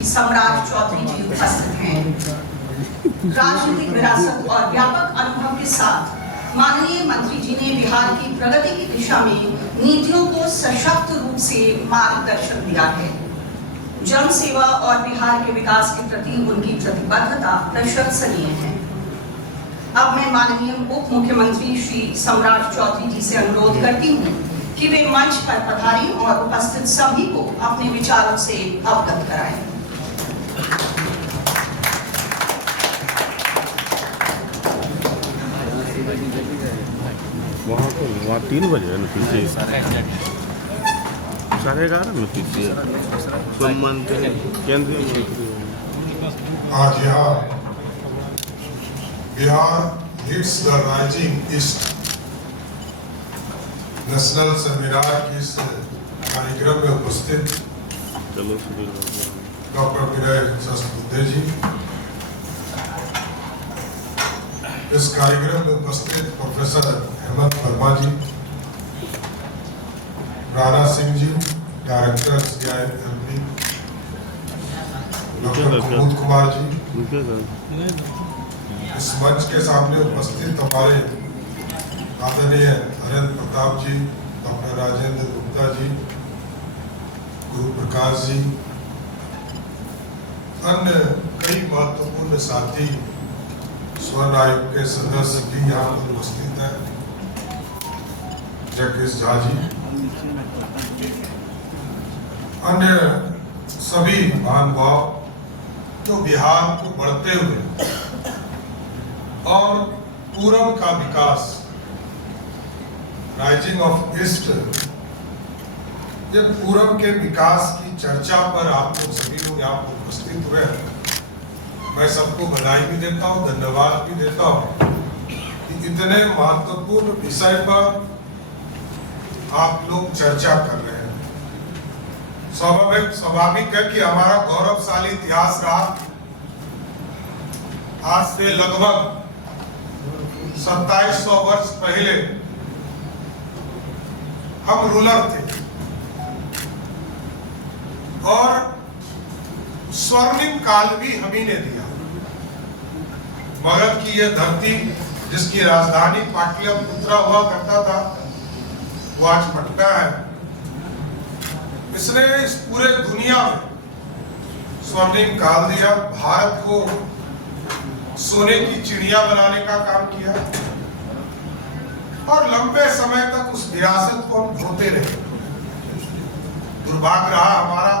सम्राट चौधरी जी उपस्थित हैं। राजनीतिक विरासत और व्यापक अनुभव के साथ माननीय मंत्री जी ने बिहार की प्रगति की दिशा में नीतियों को सशक्त रूप से मार्गदर्शन दिया है। जन सेवा और बिहार के विकास के प्रति उनकी प्रतिबद्धता प्रशंसनीय है। अब मैं माननीय उप मुख्यमंत्री श्री सम्राट चौधरी जी से अनुरोध करती हूँ कि वे मंच पर पधारें और उपस्थित सभी को अपने विचारों से अवगत कराएं। वहाँ 3 बजे है ना पीछे 11:30 में पीछे सम्मान के केंद्रीय मंत्री आज यहाँ Bihar leads the rising east national seminar की इस कार्यक्रम में उपस्थित डॉक्टर विनय सहस्त्रबुद्धे जी, इस कार्यक्रम में उपस्थित प्रोफेसर हेमंत वर्मा जी, Rana Singh ji, director CIMB, doctor कुमुद कुमार जी, इस मंच के सामने उपस्थित हमारे आदरणीय हरेंद्र प्रताप जी, डॉक्टर राजेंद्र गुप्ता जी, गुरु प्रकाश जी, अन्य कई महत्वपूर्ण साथी, स्वर्ण आयोग के सदस्य भी यहाँ पर उपस्थित हैं, जगदीश झा जी, अन्य सभी महानुभाव जो बिहार को बढ़ते हुए और पूरब का विकास, राइजिंग ऑफ ईस्ट, जब पूरब के विकास की चर्चा पर आप लोग सभी लोग यहाँ पर उपस्थित हुए हैं, मैं सबको बधाई भी देता हूँ, धन्यवाद भी देता हूँ कि इतने महत्वपूर्ण विषय पर आप लोग चर्चा कर रहे हैं। स्वाभाविक है कि हमारा गौरवशाली इतिहास रहा। आज से लगभग 2700 वर्ष पहले हम रूलर थे और स्वर्णिम काल भी हम ही ने दिया। मगध की यह धरती जिसकी राजधानी पाटलिपुत्र हुआ करता था, वो आज पटना है। इसने इस पूरे दुनिया में स्वर्णिम काल दिया, भारत को सोने की चिड़िया बनाने का काम किया और लंबे समय तक उस विरासत को हम ढोते रहे। दुर्भाग्य रहा हमारा,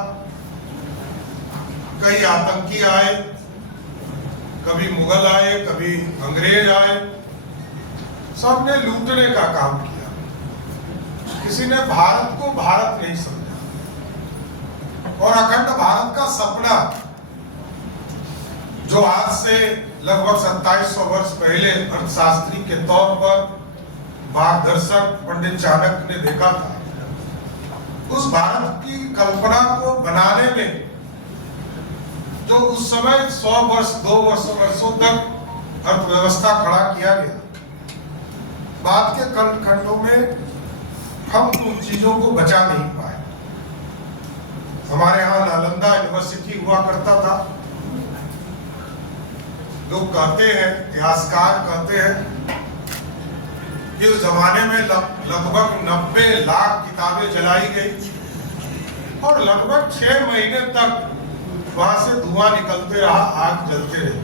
कई आतंकी आए, कभी मुगल आए, कभी अंग्रेज आए, सबने लूटने का काम किया। किसी ने भारत को भारत नहीं समझा और अखंड भारत का सपना जो आज से लगभग 2700 वर्ष पहले अर्थशास्त्री के तौर पर मार्गदर्शक पंडित चाणक्य ने देखा था, उस भारत की कल्पना को बनाने में जो उस समय 100 वर्ष 200 वर्षों तक अर्थव्यवस्था खड़ा किया गया, बाद के खंडों में हम उन चीजों को बचा नहीं पाए। हमारे यहाँ नालंदा यूनिवर्सिटी हुआ करता था। लोग कहते हैं, इतिहासकार कहते हैं कि उस जमाने में लगभग 90 लाख किताबें जलाई गई और लगभग 6 महीने तक वहां से धुआं निकलते रहा, आग जलते रहे।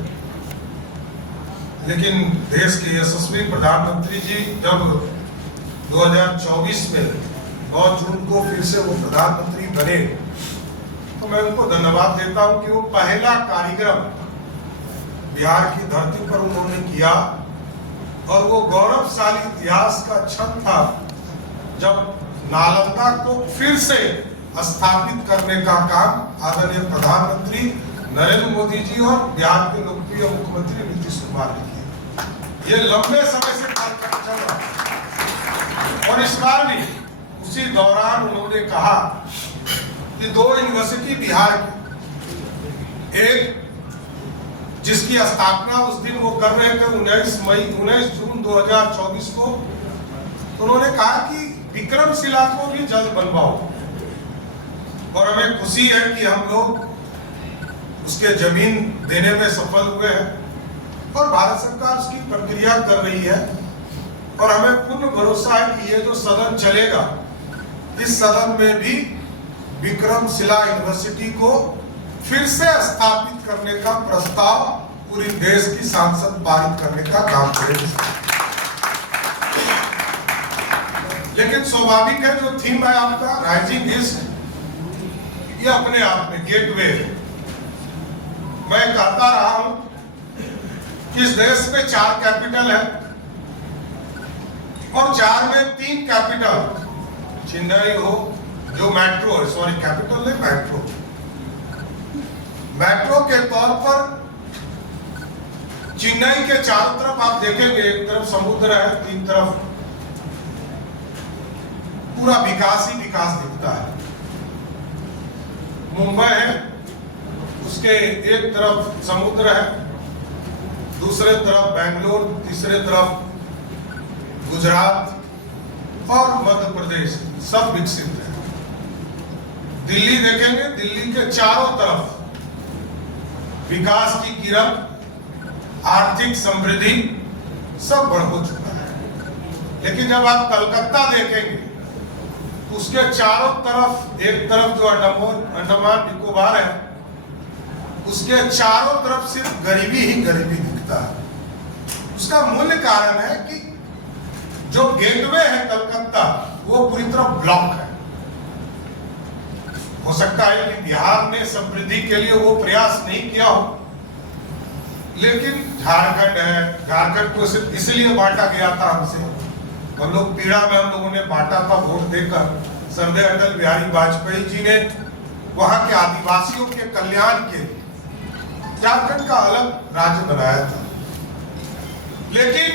लेकिन देश के यशस्वी प्रधानमंत्री जी जब 2024 में 9 जून को फिर से वो प्रधानमंत्री बने, तो मैं उनको धन्यवाद देता हूं कि वो पहला कार्यक्रम बिहार की धरती पर उन्होंने किया और वो गौरवशाली इतिहास का क्षण था जब नालंदा को फिर से स्थापित करने का काम आदरणीय प्रधानमंत्री नरेंद्र मोदी जी और बिहार के लोकप्रिय मुख्यमंत्री नीतीश कुमार ने किया। ये लंबे समय से चल रहा और इस बार भी उसी दौरान उन्होंने कहा कि 2 यूनिवर्सिटी बिहार की, एक जिसकी स्थापना उस दिन वो कर रहे थे 19 जून 2024 को, तो उन्होंने कहा कि विक्रमशिला को भी जल्द बनवाओ। और हमें खुशी है कि हम लोग उसके जमीन देने में सफल हुए हैं और भारत सरकार उसकी प्रक्रिया कर रही है। और हमें पूर्ण भरोसा है कि ये जो सदन चलेगा, इस सदन में भी विक्रमशिला यूनिवर्सिटी को फिर से स्थापित करने का प्रस्ताव पूरी देश की सांसद पारित करने का काम करेगी। लेकिन स्वाभाविक है, जो थीम है आपका राइजिंग ईस्ट, ये अपने आप में गेटवे है। मैं कहता रहा हूं कि इस देश में 4 कैपिटल है और 4 में 3 कैपिटल, चेन्नई हो जो मेट्रो है, सॉरी कैपिटल नहीं, मेट्रो के तौर पर चेन्नई के चारों तरफ आप देखेंगे, एक तरफ समुद्र है, 3 तरफ पूरा विकास ही विकास दिखता है। मुंबई है, उसके एक तरफ समुद्र है, दूसरे तरफ बेंगलोर, तीसरे तरफ गुजरात और मध्य प्रदेश, सब विकसित है। दिल्ली देखेंगे, दिल्ली के चारों तरफ विकास की किरण, आर्थिक समृद्धि सब बढ़ हो चुका है। लेकिन जब आप कलकत्ता देखेंगे तो उसके चारों तरफ, एक तरफ जो अंडमान निकोबार है, उसके चारों तरफ सिर्फ गरीबी ही गरीबी दिखता है। उसका मूल कारण है कि जो गेटवे है कलकत्ता, वो पूरी तरह ब्लॉक है। हो सकता है कि बिहार ने समृद्धि के लिए वो प्रयास नहीं किया हो, लेकिन झारखंड है, झारखंड को सिर्फ इसलिए बांटा गया था हमसे, हम लोग पीड़ा में हम लोगों ने बांटा था वोट देकर। श्रद्धेय अटल बिहारी वाजपेयी जी ने वहां के आदिवासियों के कल्याण के लिए झारखंड का अलग राज्य बनाया था। लेकिन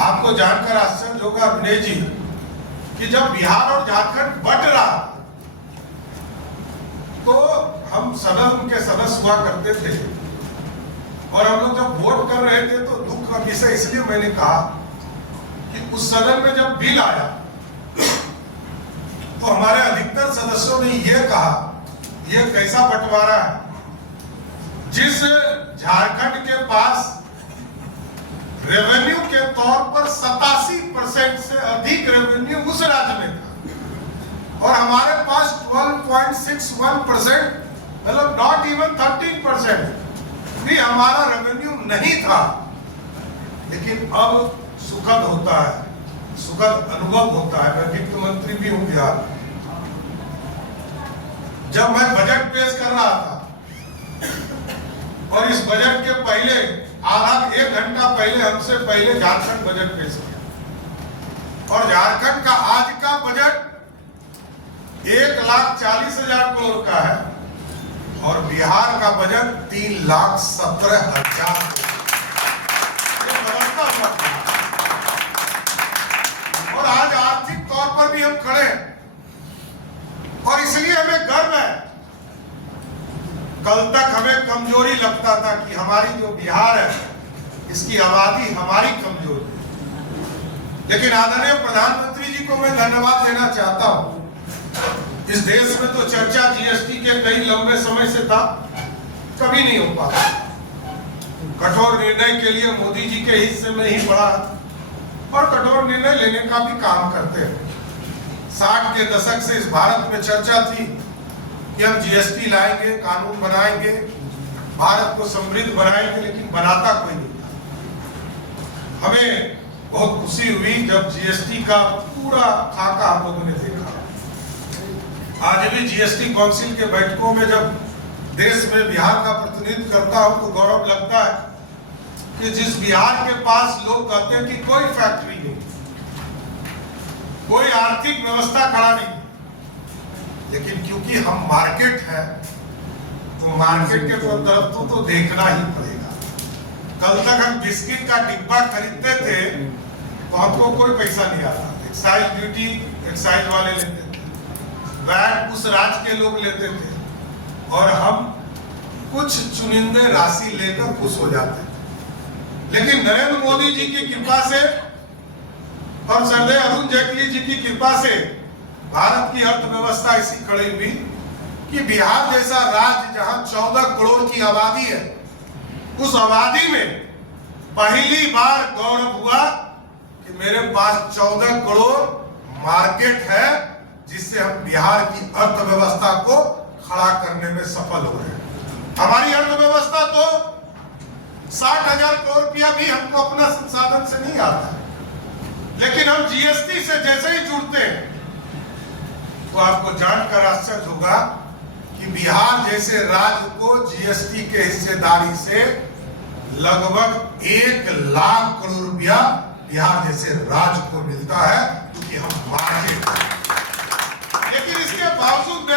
आपको जानकर आश्चर्य होगा विनय जी कि जब बिहार और झारखंड बट रहा तो हम सदन के सदस्य हुआ करते थे और हम लोग जब वोट कर रहे थे तो दुख का विषय इसलिए मैंने कहा कि उस सदन में जब बिल आया तो हमारे अधिकतर सदस्यों ने यह कहा, यह कैसा बंटवारा है, जिस झारखंड के पास रेवेन्यू के तौर पर 87% से अधिक रेवेन्यू उस राज्य में था और हमारे पास 12.61%, मतलब नॉट इवन 13% भी हमारा रेवेन्यू नहीं था। लेकिन अब सुखद होता है, सुखद अनुभव होता है। मैं वित्त मंत्री भी हूं बिहार। जब मैं बजट पेश कर रहा था और इस बजट के पहले आधा 1 घंटा पहले हमसे पहले झारखंड बजट पेश किया और झारखंड का आज का बजट 1,40,000 करोड़ का है और बिहार का बजट 3,17,000। और आज आर्थिक तौर पर भी हम खड़े हैं और इसलिए हमें गर्व है। कल तक हमें कमजोरी लगता था कि हमारी जो बिहार है, इसकी आबादी हमारी कमजोर है। लेकिन आदरणीय प्रधानमंत्री जी को मैं धन्यवाद देना चाहता हूं। इस देश में तो चर्चा जीएसटी के कई लंबे समय से था, कभी नहीं हो पाता। कठोर निर्णय के लिए मोदी जी के हिस्से में ही पड़ा और कठोर निर्णय लेने का भी काम करते हैं। 60 के दशक से इस भारत में चर्चा थी कि हम जीएसटी लाएंगे, कानून बनाएंगे, भारत को समृद्ध बनाएंगे, लेकिन बनाता कोई नहीं था। हमें बहुत खुशी हुई जब जीएसटी का पूरा खाका हम लोगों ने देखा। आज भी जीएसटी काउंसिल के बैठकों में जब देश में बिहार का प्रतिनिधित्व करता हूं तो गौरव लगता है कि जिस बिहार के पास लोग कहते हैं कि कोई फैक्ट्री नहीं, कोई आर्थिक व्यवस्था खड़ा नहीं, लेकिन क्योंकि हम मार्केट है तो मार्केट के तरफ तो देखना ही पड़ेगा। कल तक हम बिस्किट का डिब्बा खरीदते थे तो हमको कोई पैसा नहीं आता। एक्साइज ड्यूटी एक्साइज वाले लेते थे, वैट उस राज्य के लोग लेते थे और हम कुछ चुनिंदे राशि लेकर खुश हो जाते थे। लेकिन नरेंद्र मोदी जी की कृपा से और श्रद्धेय अरुण जेटली जी की कृपा से भारत की अर्थव्यवस्था ऐसी खड़ी हुई कि बिहार जैसा राज्य जहां 14 करोड़ की आबादी है, उस आबादी में पहली बार गौरव हुआ कि मेरे पास 14 करोड़ मार्केट है, जिससे हम बिहार की अर्थव्यवस्था को खड़ा करने में सफल हो रहे हैं। हमारी अर्थव्यवस्था तो 60,000 करोड़ रुपया भी हमको अपना संसाधन से नहीं आता, लेकिन हम जीएसटी से जैसे ही जुड़ते हैं तो आपको जानकर आश्चर्य होगा कि बिहार जैसे राज्य को जीएसटी के हिस्सेदारी से लगभग 1 लाख करोड़ रुपया बिहार जैसे राज्य को मिलता है, क्योंकि हम मार्केट, लेकिन इसके बावजूद